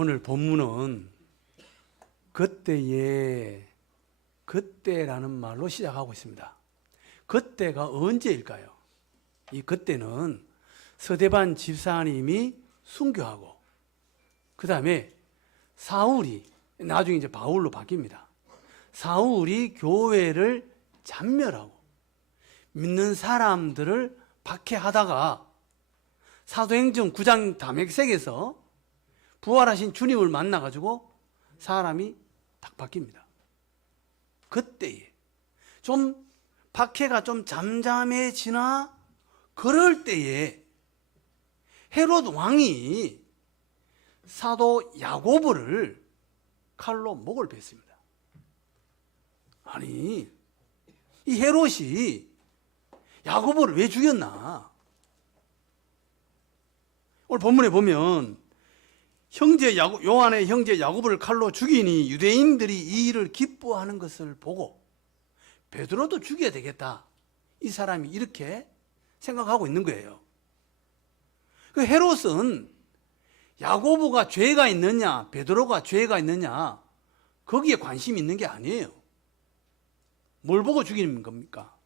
오늘 본문은 그때라는 말로 시작하고 있습니다. 그때가 언제일까요? 이 그때는 서대반 집사님이 순교하고 그 다음에 사울이 나중에 이제 바울로 바뀝니다. 사울이 교회를 잔멸하고 믿는 사람들을 박해하다가 사도행전 9장 다맥색에서 부활하신 주님을 만나가지고 사람이 딱 바뀝니다. 그때에 좀 박해가 좀 잠잠해지나 그럴 때에 헤롯 왕이 사도 야고보를 칼로 목을 뱄습니다. 아니, 이 헤롯이 야고보를 왜 죽였나? 오늘 본문에 보면 요한의 형제 야고보를 칼로 죽이니 유대인들이 이 일을 기뻐하는 것을 보고 베드로도 죽여야 되겠다. 이 사람이 이렇게 생각하고 있는 거예요. 그 헤롯은 야고보가 죄가 있느냐, 베드로가 죄가 있느냐, 거기에 관심이 있는 게 아니에요. 뭘 보고 죽이는 겁니까?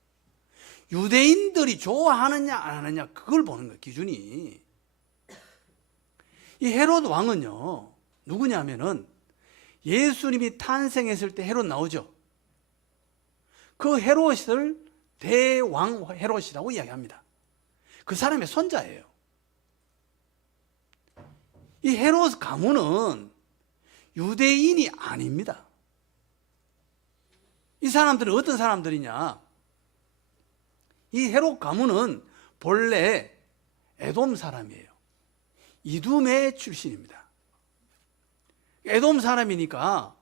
유대인들이 좋아하느냐, 안 하느냐, 그걸 보는 거예요, 기준이. 이 헤롯 왕은요, 누구냐면은 예수님이 탄생했을 때 헤롯 나오죠. 그 헤롯을 대왕 헤롯이라고 이야기합니다. 그 사람의 손자예요. 이 헤롯 가문은 유대인이 아닙니다. 이 사람들은 어떤 사람들이냐? 이 헤롯 가문은 본래 에돔 사람이에요. 이두메 출신입니다. 에돔 사람이니까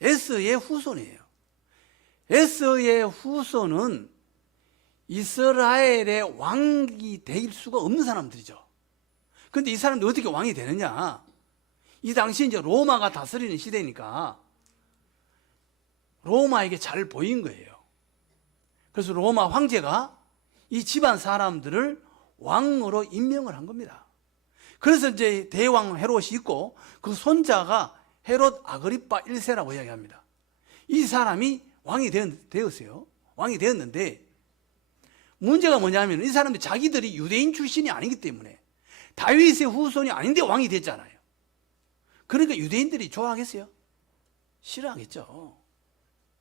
에스의 후손이에요. 에스의 후손은 이스라엘의 왕이 될 수가 없는 사람들이죠. 그런데 이 사람들이 어떻게 왕이 되느냐? 이 당시 이제 로마가 다스리는 시대니까 로마에게 잘 보인 거예요. 그래서 로마 황제가 이 집안 사람들을 왕으로 임명을 한 겁니다. 그래서 이제 대왕 헤롯이 있고 그 손자가 헤롯 아그리파 1세라고 이야기합니다. 이 사람이 왕이 되었어요. 왕이 되었는데 문제가 뭐냐면 이 사람들 자기들이 유대인 출신이 아니기 때문에 다윗의 후손이 아닌데 왕이 됐잖아요. 그러니까 유대인들이 좋아하겠어요? 싫어하겠죠.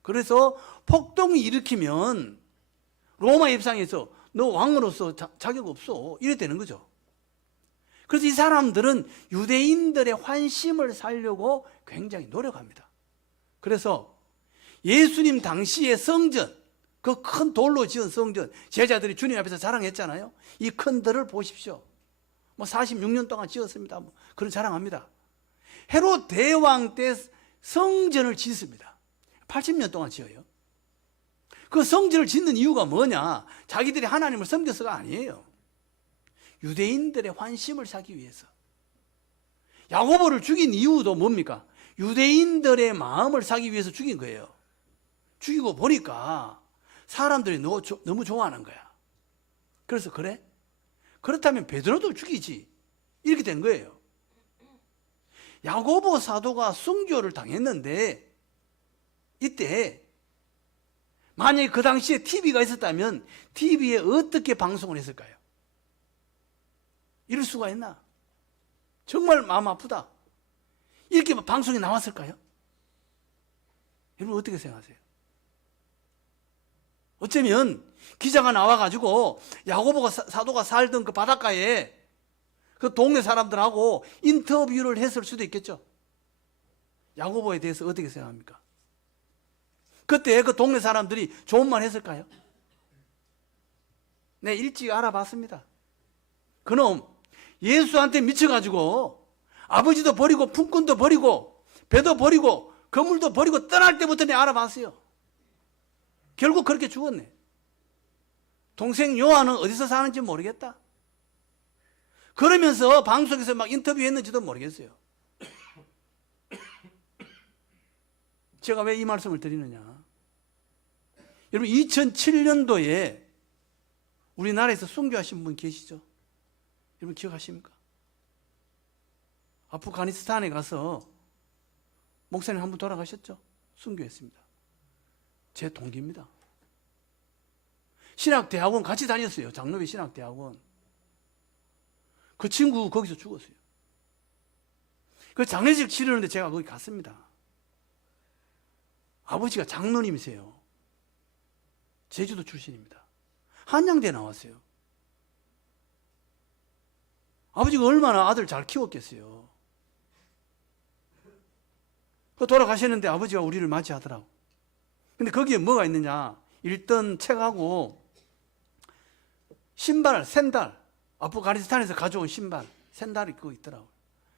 그래서 폭동을 일으키면 로마 입장에서 너 왕으로서 자격 없어 이랬다는 거죠. 그래서 이 사람들은 유대인들의 환심을 살려고 굉장히 노력합니다. 그래서 예수님 당시의 성전, 그 큰 돌로 지은 성전, 제자들이 주님 앞에서 자랑했잖아요. 이 큰 들을 보십시오. 46년 동안 지었습니다. 그런 자랑합니다. 헤롯 대왕 때 성전을 짓습니다. 80년 동안 지어요. 그 성전을 짓는 이유가 뭐냐? 자기들이 하나님을 섬겨서가 아니에요. 유대인들의 환심을 사기 위해서. 야고보를 죽인 이유도 뭡니까? 유대인들의 마음을 사기 위해서 죽인 거예요. 죽이고 보니까 사람들이 너무 좋아하는 거야. 그래서 그래? 그렇다면 베드로도 죽이지. 이렇게 된 거예요. 야고보 사도가 순교를 당했는데 이때 만약에 그 당시에 TV가 있었다면 TV에 어떻게 방송을 했을까요? 이럴 수가 있나? 정말 마음 아프다. 이렇게 방송이 나왔을까요? 여러분 어떻게 생각하세요? 어쩌면 기자가 나와가지고 야고보가 사도가 살던 그 바닷가에 그 동네 사람들하고 인터뷰를 했을 수도 있겠죠. 야고보에 대해서 어떻게 생각합니까? 그때 그 동네 사람들이 좋은 말 했을까요? 네, 일찍 알아봤습니다. 그놈 예수한테 미쳐가지고 아버지도 버리고 품꾼도 버리고 배도 버리고 건물도 버리고 떠날 때부터 내가 알아봤어요. 결국 그렇게 죽었네. 동생 요한은 어디서 사는지 모르겠다. 그러면서 방송에서 막 인터뷰했는지도 모르겠어요. 제가 왜 이 말씀을 드리느냐? 여러분 2007년도에 우리나라에서 순교하신 분 계시죠? 여러분 기억하십니까? 아프가니스탄에 가서 목사님 한 분 돌아가셨죠? 순교했습니다. 제 동기입니다. 신학대학원 같이 다녔어요. 장로비 신학대학원. 그 친구 거기서 죽었어요. 그 장례식 치르는데 제가 거기 갔습니다. 아버지가 장로님이세요. 제주도 출신입니다. 한양대 나왔어요. 아버지가 얼마나 아들 잘 키웠겠어요. 그 돌아가셨는데 아버지가 우리를 맞이하더라고. 근데 거기에 뭐가 있느냐? 읽던 책하고 신발, 샌들, 아프가니스탄에서 가져온 신발, 샌들이 그거 있더라고요.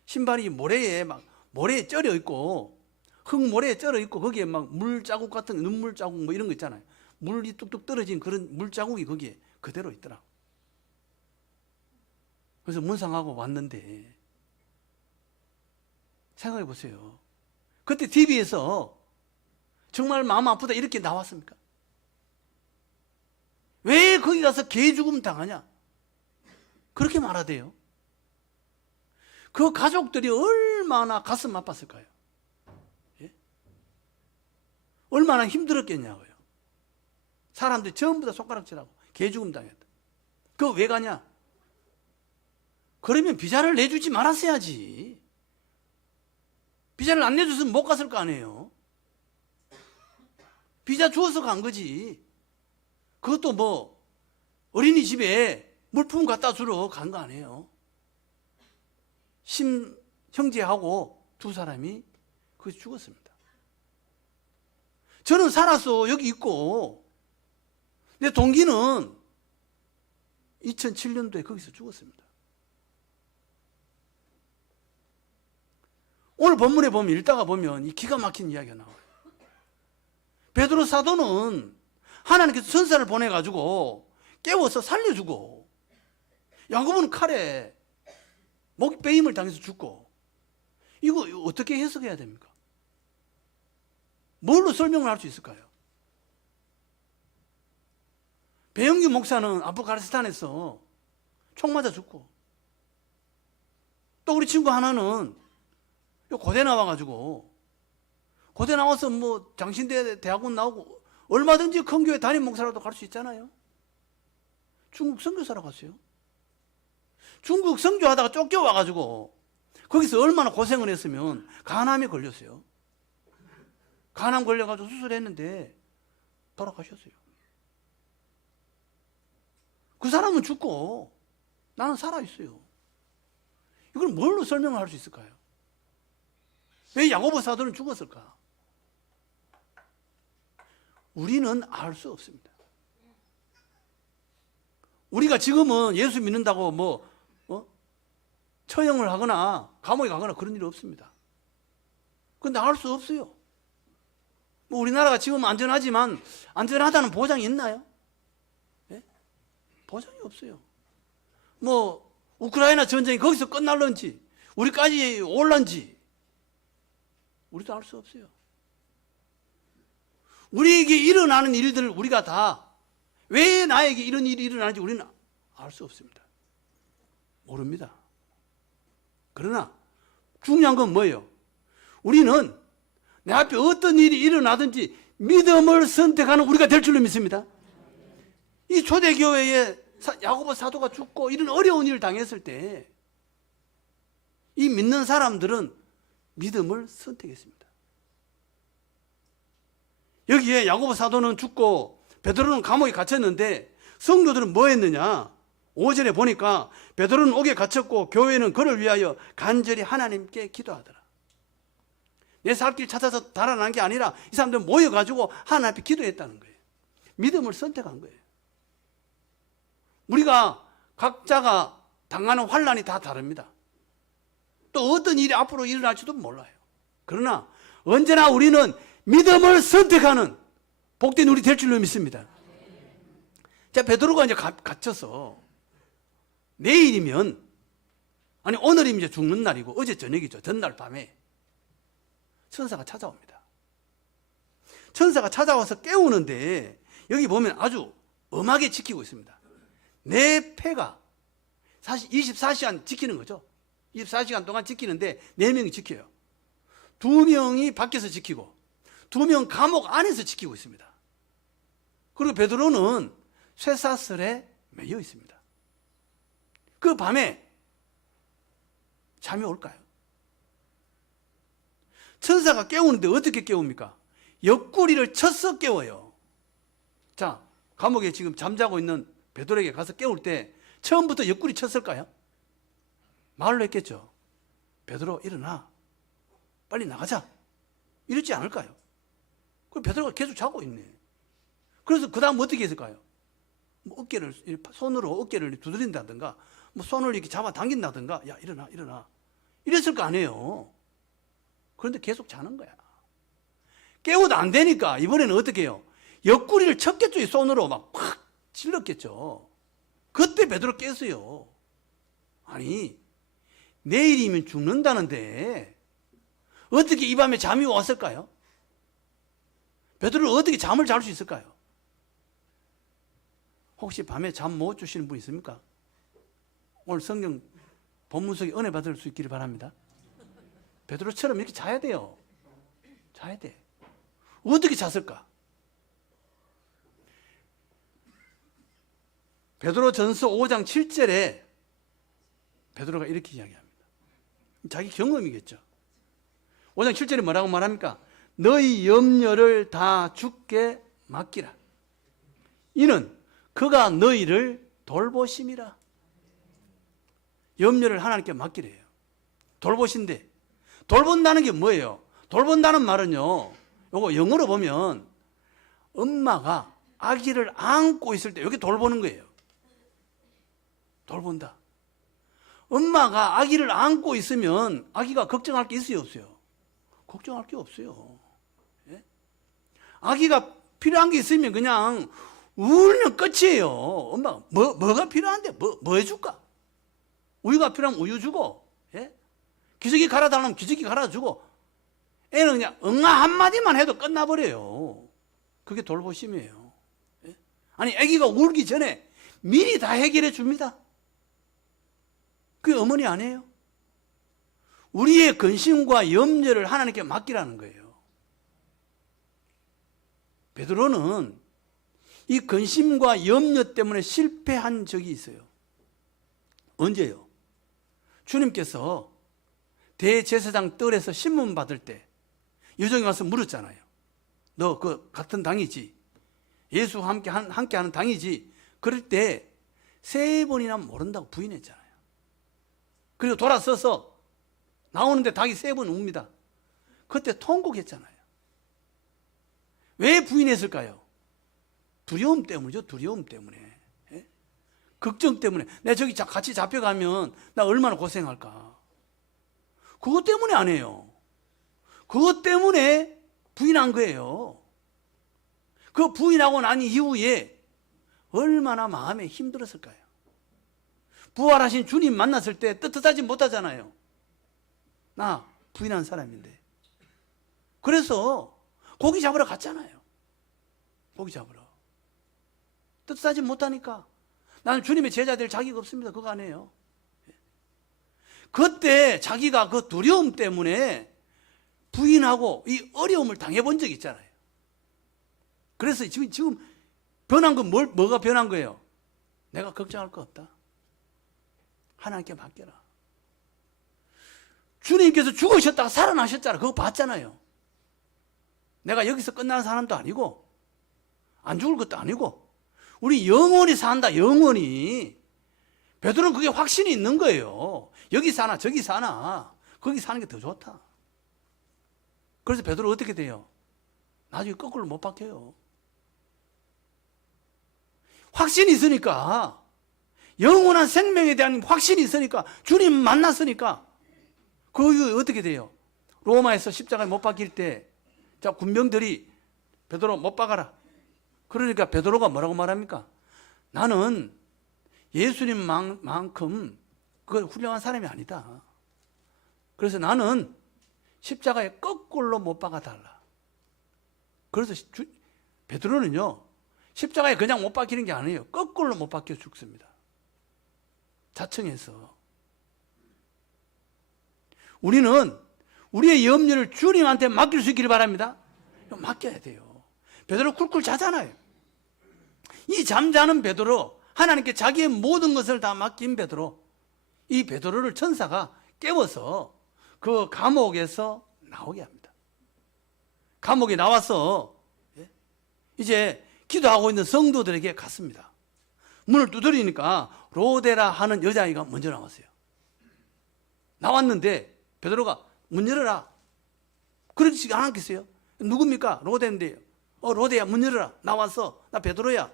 신발이 모래에 쩔어 있고, 흙모래에 쩔어 있고, 거기에 막 물자국 같은, 눈물 자국 뭐 이런 거 있잖아요. 물이 뚝뚝 떨어진 그런 물자국이 거기에 그대로 있더라고. 그래서 문상하고 왔는데, 생각해 보세요. 그때 TV에서 정말 마음 아프다 이렇게 나왔습니까? 왜 거기 가서 개 죽음 당하냐? 그렇게 말하대요. 그 가족들이 얼마나 가슴 아팠을까요? 예? 얼마나 힘들었겠냐고요. 사람들이 전부 다 손가락질하고 개 죽음 당했다. 그거 왜 가냐? 그러면 비자를 내주지 말았어야지. 비자를 안 내줬으면 못 갔을 거 아니에요. 비자 주어서 간 거지. 그것도 뭐 어린이집에 물품 갖다 주러 간 거 아니에요. 심 형제하고 두 사람이 거기서 죽었습니다. 저는 살았어. 여기 있고. 내 동기는 2007년도에 거기서 죽었습니다. 오늘 본문에 보면 읽다가 보면 이 기가 막힌 이야기가 나와요. 베드로 사도는 하나님께서 천사를 보내가지고 깨워서 살려주고, 야고보는 칼에 목 베임을 당해서 죽고, 이거 어떻게 해석해야 됩니까? 뭘로 설명을 할 수 있을까요? 배영규 목사는 아프가니스탄에서 총 맞아 죽고, 또 우리 친구 하나는 고대 나와가지고, 고대 나와서 뭐 장신대 대학원 나오고 얼마든지 큰 교회 담임 목사라도 갈 수 있잖아요. 중국 선교사로 갔어요. 중국 선교하다가 쫓겨와가지고 거기서 얼마나 고생을 했으면 간암에 걸렸어요. 간암 걸려가지고 수술했는데 돌아가셨어요. 그 사람은 죽고 나는 살아있어요. 이걸 뭘로 설명을 할 수 있을까요? 왜 야고보 사도는 죽었을까? 우리는 알 수 없습니다. 우리가 지금은 예수 믿는다고 처형을 하거나 감옥에 가거나 그런 일이 없습니다. 그런데 알 수 없어요. 뭐 우리나라가 지금 안전하지만 안전하다는 보장이 있나요? 예? 보장이 없어요. 뭐 우크라이나 전쟁이 거기서 끝날런지 우리까지 올런지 우리도 알 수 없어요. 우리에게 일어나는 일들을 우리가 다 왜 나에게 이런 일이 일어나는지 우리는 알 수 없습니다. 모릅니다. 그러나 중요한 건 뭐예요? 우리는 내 앞에 어떤 일이 일어나든지 믿음을 선택하는 우리가 될 줄로 믿습니다. 이 초대교회에 야고보 사도가 죽고 이런 어려운 일을 당했을 때 이 믿는 사람들은 믿음을 선택했습니다. 여기에 야고보 사도는 죽고 베드로는 감옥에 갇혔는데 성도들은 뭐 했느냐? 5절에 보니까 베드로는 옥에 갇혔고 교회는 그를 위하여 간절히 하나님께 기도하더라. 내 살 길 찾아서 달아난 게 아니라 이 사람들 모여가지고 하나님 앞에 기도했다는 거예요. 믿음을 선택한 거예요. 우리가 각자가 당하는 환난이 다 다릅니다. 또 어떤 일이 앞으로 일어날지도 몰라요. 그러나 언제나 우리는 믿음을 선택하는 복된 우리 될 줄로 믿습니다. 자, 베드로가 이제 갇혀서 내일이면, 아니 오늘이면 이제 죽는 날이고 어제 저녁이죠. 전날 밤에 천사가 찾아옵니다. 천사가 찾아와서 깨우는데 여기 보면 아주 엄하게 지키고 있습니다. 내 폐가 사실 24시간 지키는 거죠. 24시간 동안 지키는데 4명이 지켜요. 2명이 밖에서 지키고 2명 감옥 안에서 지키고 있습니다. 그리고 베드로는 쇠사슬에 매여 있습니다. 그 밤에 잠이 올까요? 천사가 깨우는데 어떻게 깨웁니까? 옆구리를 쳐서 깨워요. 자, 감옥에 지금 잠자고 있는 베드로에게 가서 깨울 때 처음부터 옆구리 쳤을까요? 말로 했겠죠. 베드로 일어나, 빨리 나가자, 이랬지 않을까요? 그 베드로가 계속 자고 있네. 그래서 그 다음 어떻게 했을까요? 뭐 어깨를 손으로 어깨를 두드린다든가, 뭐 손을 이렇게 잡아 당긴다든가, 야 일어나 일어나, 이랬을 거 아니에요. 그런데 계속 자는 거야. 깨워도 안 되니까 이번에는 어떻게 해요? 옆구리를 쳤겠죠. 이 손으로 막 팍 찔렀겠죠. 그때 베드로 깼어요. 아니, 내일이면 죽는다는데 어떻게 이 밤에 잠이 왔을까요? 베드로는 어떻게 잠을 잘 수 있을까요? 혹시 밤에 잠 못 주시는 분 있습니까? 오늘 성경 본문 속에 은혜 받을 수 있기를 바랍니다. 베드로처럼 이렇게 자야 돼요. 자야 돼. 어떻게 잤을까? 베드로전서 5장 7절에 베드로가 이렇게 이야기합니다. 자기 경험이겠죠. 5장 7절에 뭐라고 말합니까? 너희 염려를 다 주께 맡기라. 이는 그가 너희를 돌보심이라. 염려를 하나님께 맡기래요. 돌보신데, 돌본다는 게 뭐예요? 돌본다는 말은요, 요거 영어로 보면 엄마가 아기를 안고 있을 때 여기 돌보는 거예요. 돌본다. 엄마가 아기를 안고 있으면 아기가 걱정할 게 있어요, 없어요? 걱정할 게 없어요. 예? 아기가 필요한 게 있으면 그냥 울면 끝이에요. 엄마가 뭐가 필요한데 뭐 해줄까? 우유가 필요하면 우유 주고, 예? 기저귀 갈아달라면 기저귀 갈아주고, 애는 그냥 응아 한마디만 해도 끝나버려요. 그게 돌보심이에요. 예? 아니, 아기가 울기 전에 미리 다 해결해 줍니다. 그게 어머니 아니에요? 우리의 근심과 염려를 하나님께 맡기라는 거예요. 베드로는 이 근심과 염려 때문에 실패한 적이 있어요. 언제요? 주님께서 대제사장 뜰에서 신문 받을 때 여종이 와서 물었잖아요. 너 그 같은 당이지? 예수와 함께하는 당이지? 그럴 때 3번이나 모른다고 부인했잖아요. 그리고 돌아서서 나오는데 닭이 3번 웁니다. 그때 통곡했잖아요. 왜 부인했을까요? 두려움 때문이죠. 두려움 때문에. 예? 걱정 때문에. 내가 저기 같이 잡혀가면 나 얼마나 고생할까. 그것 때문에 안 해요. 그것 때문에 부인한 거예요. 그 부인하고 난 이후에 얼마나 마음에 힘들었을까요? 부활하신 주님 만났을 때 떳떳하지 못하잖아요. 나 부인한 사람인데. 그래서 고기 잡으러 갔잖아요. 고기 잡으러. 떳떳하지 못하니까 나는 주님의 제자 될 자격이 없습니다. 그거 아니에요. 그때 자기가 그 두려움 때문에 부인하고 이 어려움을 당해본 적이 있잖아요. 그래서 지금 변한 건 뭐가 변한 거예요? 내가 걱정할 거 없다. 하나님께 맡겨라. 주님께서 죽으셨다가 살아나셨잖아요. 그거 봤잖아요. 내가 여기서 끝나는 사람도 아니고 안 죽을 것도 아니고 우리 영원히 산다. 영원히. 베드로는 그게 확신이 있는 거예요. 여기 사나 저기 사나 거기 사는 게 더 좋다. 그래서 베드로 어떻게 돼요? 나중에 거꾸로 못 박혀요. 확신이 있으니까, 영원한 생명에 대한 확신이 있으니까, 주님 만났으니까 그 이후에 어떻게 돼요? 로마에서 십자가에 못 박힐 때 자, 군병들이 베드로 못 박아라. 그러니까 베드로가 뭐라고 말합니까? 나는 예수님만큼 그 훌륭한 사람이 아니다. 그래서 나는 십자가에 거꾸로 못 박아달라. 그래서 베드로는요, 십자가에 그냥 못 박히는 게 아니에요. 거꾸로 못 박혀 죽습니다. 자청해서. 우리는 우리의 염려를 주님한테 맡길 수 있기를 바랍니다. 맡겨야 돼요. 베드로 쿨쿨 자잖아요. 이 잠자는 베드로, 하나님께 자기의 모든 것을 다 맡긴 베드로, 이 베드로를 천사가 깨워서 그 감옥에서 나오게 합니다. 감옥에 나와서 이제 기도하고 있는 성도들에게 갔습니다. 문을 두드리니까 로데라 하는 여자아이가 먼저 나왔어요. 나왔는데 베드로가 문 열어라. 그러지 않았겠어요? 누굽니까? 로데인데요. 로데야, 문 열어라. 나왔어. 나 베드로야.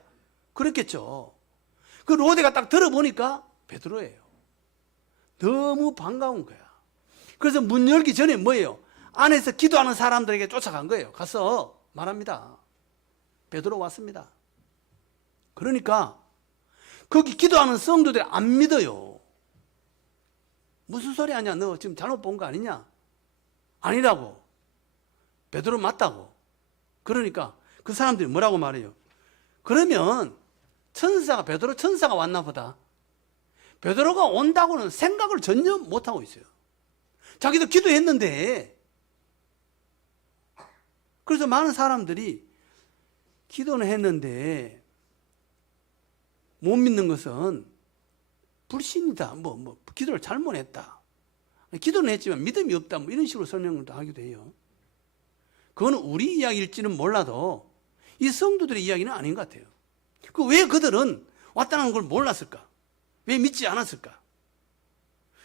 그랬겠죠. 그 로데가 딱 들어보니까 베드로예요. 너무 반가운 거야. 그래서 문 열기 전에 뭐예요? 안에서 기도하는 사람들에게 쫓아간 거예요. 가서 말합니다. 베드로 왔습니다. 그러니까 거기 기도하는 성도들이 안 믿어요. 무슨 소리 하냐? 너 지금 잘못 본 거 아니냐? 아니라고. 베드로 맞다고. 그러니까 그 사람들이 뭐라고 말해요? 그러면 베드로 천사가 왔나 보다. 베드로가 온다고는 생각을 전혀 못하고 있어요. 자기도 기도했는데. 그래서 많은 사람들이 기도는 했는데 못 믿는 것은 불신이다. 기도를 잘못했다. 기도는 했지만 믿음이 없다. 이런 식으로 설명을 하기도 해요. 그건 우리 이야기일지는 몰라도 이 성도들의 이야기는 아닌 것 같아요. 왜 그들은 왔다는 걸 몰랐을까? 왜 믿지 않았을까?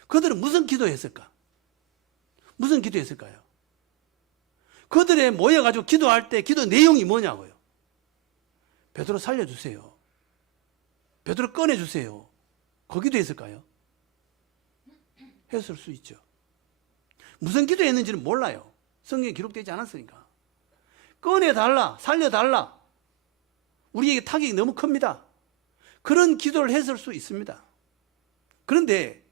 그들은 무슨 기도했을까? 무슨 기도했을까요? 그들의 모여가지고 기도할 때 기도 내용이 뭐냐고요? 베드로 살려주세요. 베드로 꺼내주세요. 그 기도했을까요? 했을 수 있죠. 무슨 기도했는지는 몰라요. 성경에 기록되지 않았으니까. 꺼내달라, 살려달라. 우리에게 타격이 너무 큽니다. 그런 기도를 했을 수 있습니다. 그런데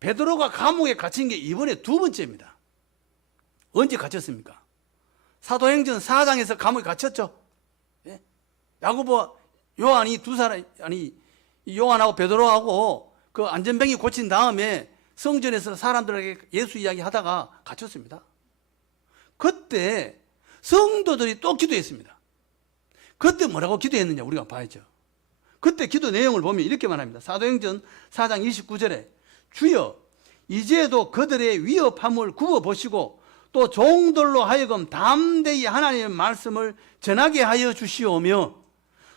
베드로가 감옥에 갇힌 게 이번에 두 번째입니다. 언제 갇혔습니까? 사도행전 4장에서 감옥에 갇혔죠. 예? 야고보, 요한이 두 사람, 요한하고 베드로하고 그 안전병이 고친 다음에 성전에서 사람들에게 예수 이야기 하다가 갇혔습니다. 그때 성도들이 또 기도했습니다. 그때 뭐라고 기도했느냐 우리가 봐야죠. 그때 기도 내용을 보면 이렇게 말합니다. 사도행전 4장 29절에 주여 이제도 그들의 위협함을 굽어보시고 또 종들로 하여금 담대히 하나님의 말씀을 전하게 하여 주시오며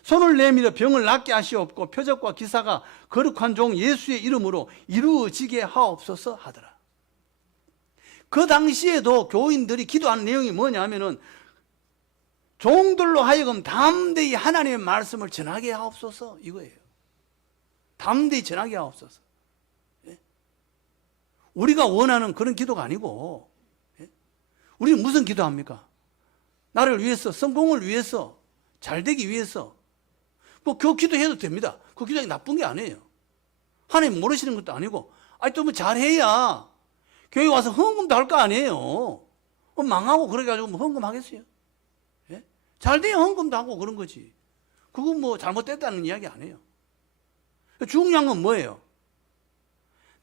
손을 내밀어 병을 낫게 하시옵고 표적과 기사가 거룩한 종 예수의 이름으로 이루어지게 하옵소서 하더라. 그 당시에도 교인들이 기도하는 내용이 뭐냐면은 종들로 하여금 담대히 하나님의 말씀을 전하게 하옵소서 이거예요. 담대히 전하게 하옵소서. 예? 우리가 원하는 그런 기도가 아니고 예? 우리는 무슨 기도합니까? 나를 위해서, 성공을 위해서, 잘되기 위해서 그 기도해도 됩니다. 그 기도가 나쁜 게 아니에요. 하나님 모르시는 것도 아니고 또 뭐 잘해야 교회 와서 헌금도 할 거 아니에요. 망하고 그래가지고 뭐 헌금하겠어요? 예? 잘 돼야 헌금도 하고 그런 거지. 그건 뭐 잘못됐다는 이야기 아니에요. 중요한 건 뭐예요?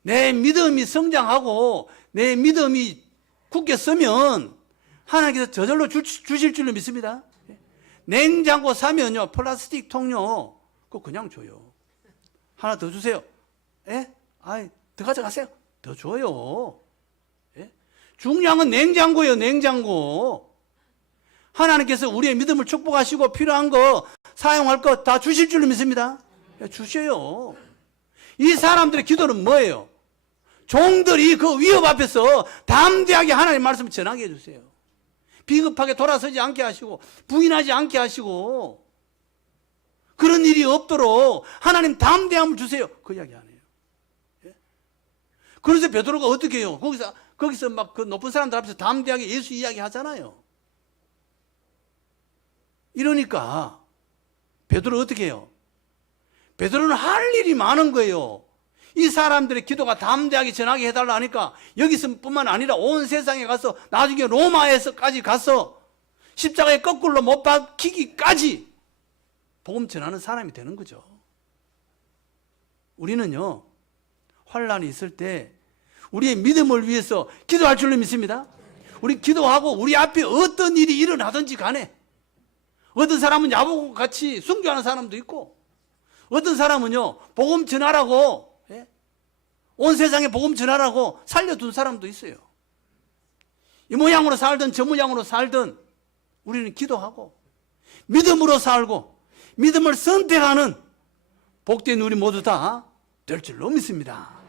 내 믿음이 성장하고 내 믿음이 굳게 서면 하나님께서 저절로 주실 줄로 믿습니다. 냉장고 사면요, 플라스틱 통요, 그거 그냥 줘요. 하나 더 주세요. 예? 더 가져가세요. 더 줘요. 예? 중요한 건 냉장고예요, 냉장고. 하나님께서 우리의 믿음을 축복하시고 필요한 거, 사용할 거 다 주실 줄로 믿습니다. 예, 주셔요. 이 사람들의 기도는 뭐예요? 종들이 그 위협 앞에서 담대하게 하나님의 말씀을 전하게 해주세요. 비겁하게 돌아서지 않게 하시고 부인하지 않게 하시고 그런 일이 없도록 하나님 담대함을 주세요. 그 이야기 아니에요. 예? 그래서 베드로가 어떻게 해요? 거기서 막 그 높은 사람들 앞에서 담대하게 예수 이야기 하잖아요. 이러니까 베드로 어떻게 해요? 베드로는 할 일이 많은 거예요. 이 사람들의 기도가 담대하게 전하게 해달라 하니까 여기서 뿐만 아니라 온 세상에 가서 나중에 로마에서까지 가서 십자가에 거꾸로 못 박히기까지 복음 전하는 사람이 되는 거죠. 우리는요, 환란이 있을 때 우리의 믿음을 위해서 기도할 줄로 믿습니다. 우리 기도하고 우리 앞에 어떤 일이 일어나든지 간에 어떤 사람은 야보고 같이 순교하는 사람도 있고 어떤 사람은요 복음 전하라고 온 세상에 복음 전하라고 살려둔 사람도 있어요. 이 모양으로 살든 저 모양으로 살든 우리는 기도하고 믿음으로 살고 믿음을 선택하는 복된 우리 모두 다 될 줄로 믿습니다.